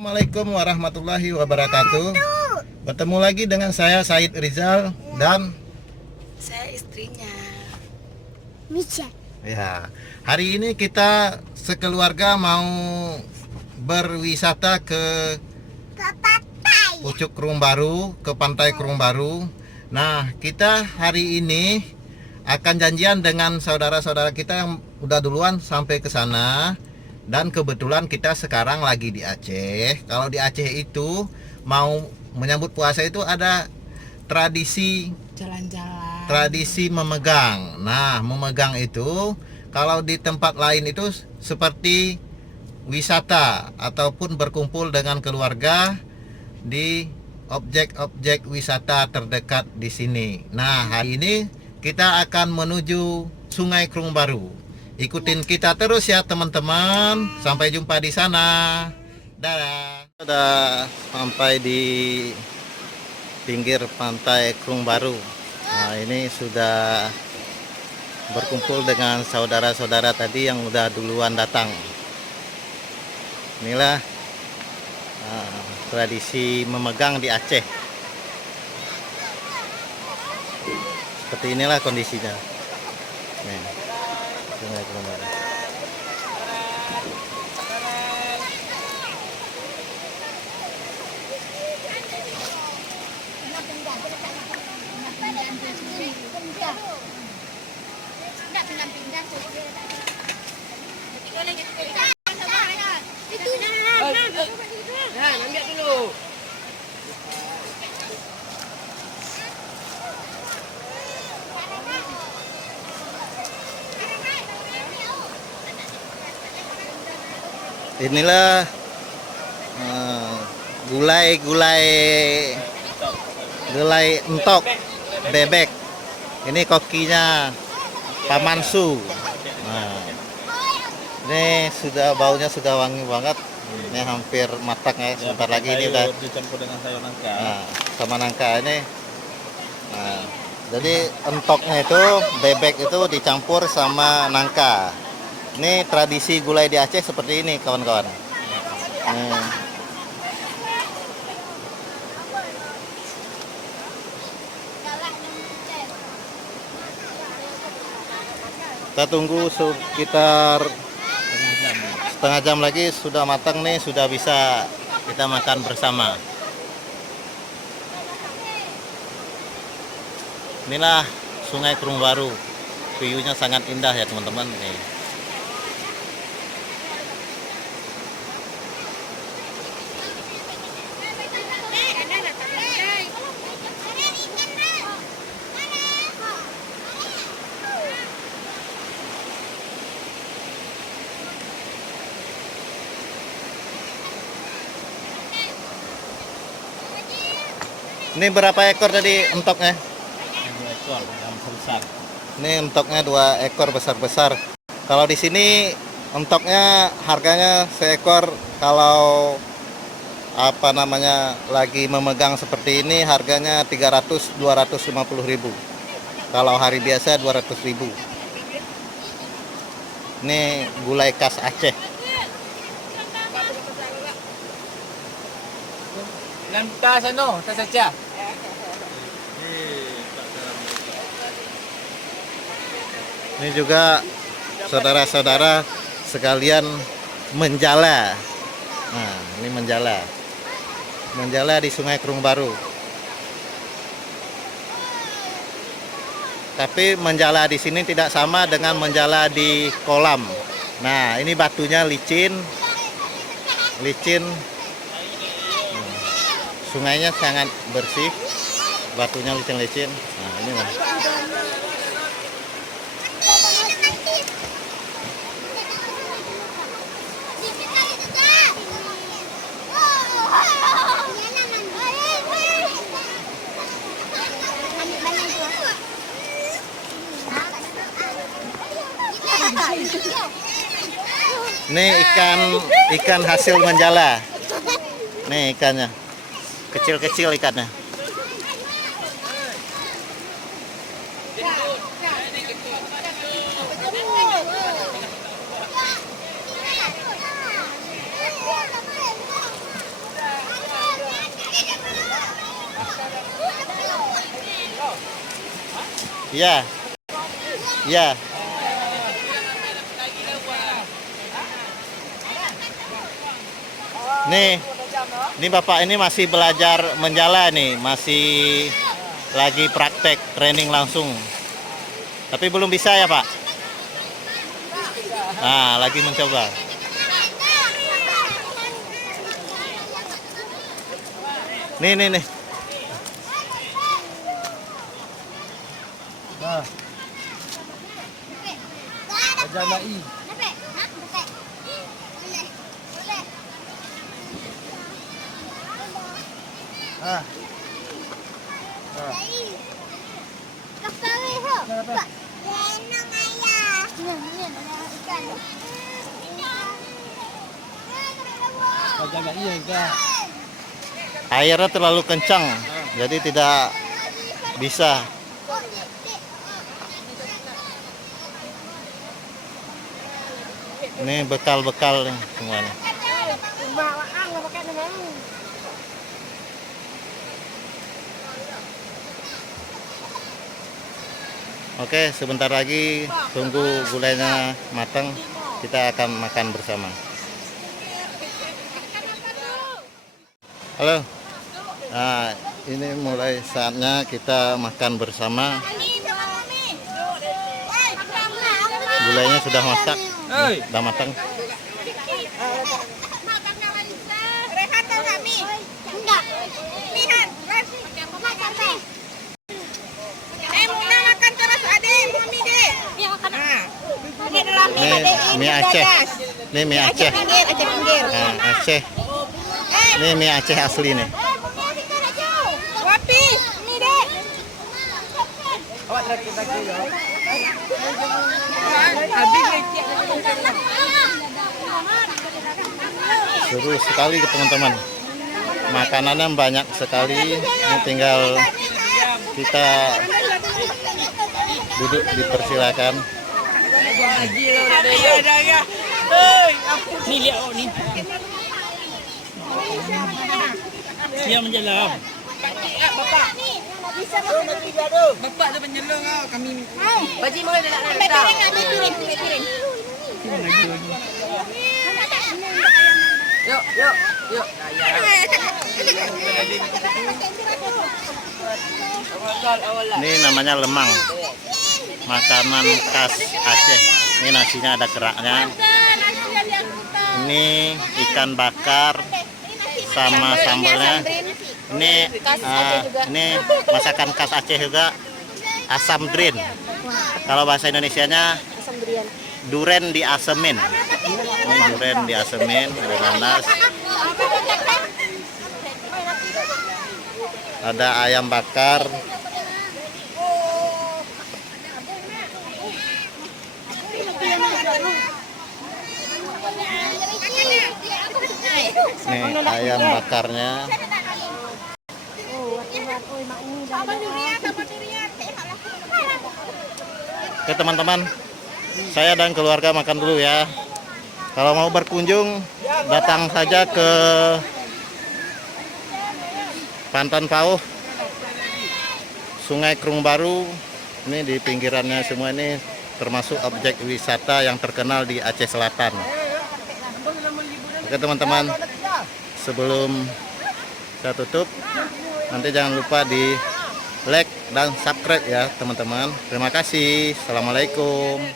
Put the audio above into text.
Assalamualaikum warahmatullahi wabarakatuh. Bertemu lagi dengan saya Said Rizal dan saya istrinya Misha. ya, hari ini kita sekeluarga mau berwisata ke Papatai. Pucuk Krung Baru, ke Pantai Krung Baru. Nah, kita hari ini akan janjian dengan saudara-saudara kita yang udah duluan sampai ke sana. Dan kebetulan kita sekarang lagi di Aceh. Kalau di Aceh itu mau menyambut puasa itu ada tradisi jalan-jalan. tradisi memegang. Nah, memegang itu kalau di tempat lain itu seperti wisata ataupun berkumpul dengan keluarga di objek-objek wisata terdekat di sini. Nah, hari ini kita akan menuju Sungai Krung Baru. Ikutin kita terus ya teman-teman. Sampai jumpa di sana. Dadah. Sudah sampai di pinggir Pantai Krung Baru. Nah, ini sudah berkumpul dengan saudara-saudara tadi yang udah duluan datang. Inilah tradisi memegang di Aceh. Seperti inilah kondisinya. Nih, Sungai Krung Baru. Ambil dulu. Inilah gulai entok bebek. Ini kokinya Paman Su. Nah, ini sudah baunya sudah wangi banget. Ini hampir matang ya. Sebentar lagi ini udah dicampur dengan sayur nangka. nah, sama nangka ini. Nah, jadi entoknya itu bebek itu dicampur sama nangka. Ini tradisi gulai di Aceh seperti ini kawan-kawan. Kita tunggu sekitar setengah jam lagi sudah matang nih, sudah bisa kita makan bersama. Inilah Sungai Krung Baru. View-nya sangat indah ya teman-teman nih. Ini berapa ekor tadi entoknya? 2 ekor yang besar. Ini entoknya 2 ekor besar-besar. Kalau di sini entoknya harganya seekor kalau lagi memegang seperti ini harganya 300-250 ribu. Kalau hari biasa 200 ribu. Ini gulai khas Aceh. Nangka sana, tak saja. Ini juga saudara-saudara sekalian menjala. Nah, ini menjala di Sungai Krung Baru. Tapi menjala di sini tidak sama dengan menjala di kolam. Nah, ini batunya licin. Sungainya sangat bersih. Batunya licin-licin. Nah, ini Mas. Ini ikan hasil menjala. Nih ikannya. Kecil-kecil ikannya. Iya. Iya. Nih Bapak ini masih belajar menjala nih, masih lagi praktek training langsung. Tapi belum bisa ya Pak? Nah, lagi mencoba. Nih. Nah, Jamai. Ah. Jamai enggak. Airnya terlalu kencang, jadi tidak bisa. Ini bekal-bekal nih semuanya. Oke, sebentar lagi tunggu gulainya matang, kita akan makan bersama. Halo. Nah, ini mulai saatnya kita makan bersama. Gulainya sudah masak, sudah matang. Ini mie Aceh. Ini mie Aceh. Nah, Aceh. Ini mie Aceh asli nih. Seru sekali teman-teman. Makanannya banyak sekali. Ini tinggal kita duduk, dipersilakan. Ni lihat oh ni. Dia menjelang. Bapak tu penjelong kau kami. Baji mau nak letak. Piring. Yuk. Ini namanya lemang. Makanan khas Aceh. Ini nasinya ada keraknya. Ini ikan bakar sama sambalnya. Ini masakan khas Aceh juga, asam drin. Kalau bahasa Indonesianya duren diasemin. Ini duren diasemin, ada nanas. Ada ayam bakar. Nih ayam bakarnya. Oke teman-teman, saya dan keluarga makan dulu ya. Kalau mau berkunjung, datang saja ke Pantan Pauh, Sungai Krung Baru. Ini di pinggirannya semua, ini termasuk objek wisata yang terkenal di Aceh Selatan. Oke teman-teman, sebelum saya tutup, nanti jangan lupa di like dan subscribe ya teman-teman. Terima kasih. Assalamualaikum.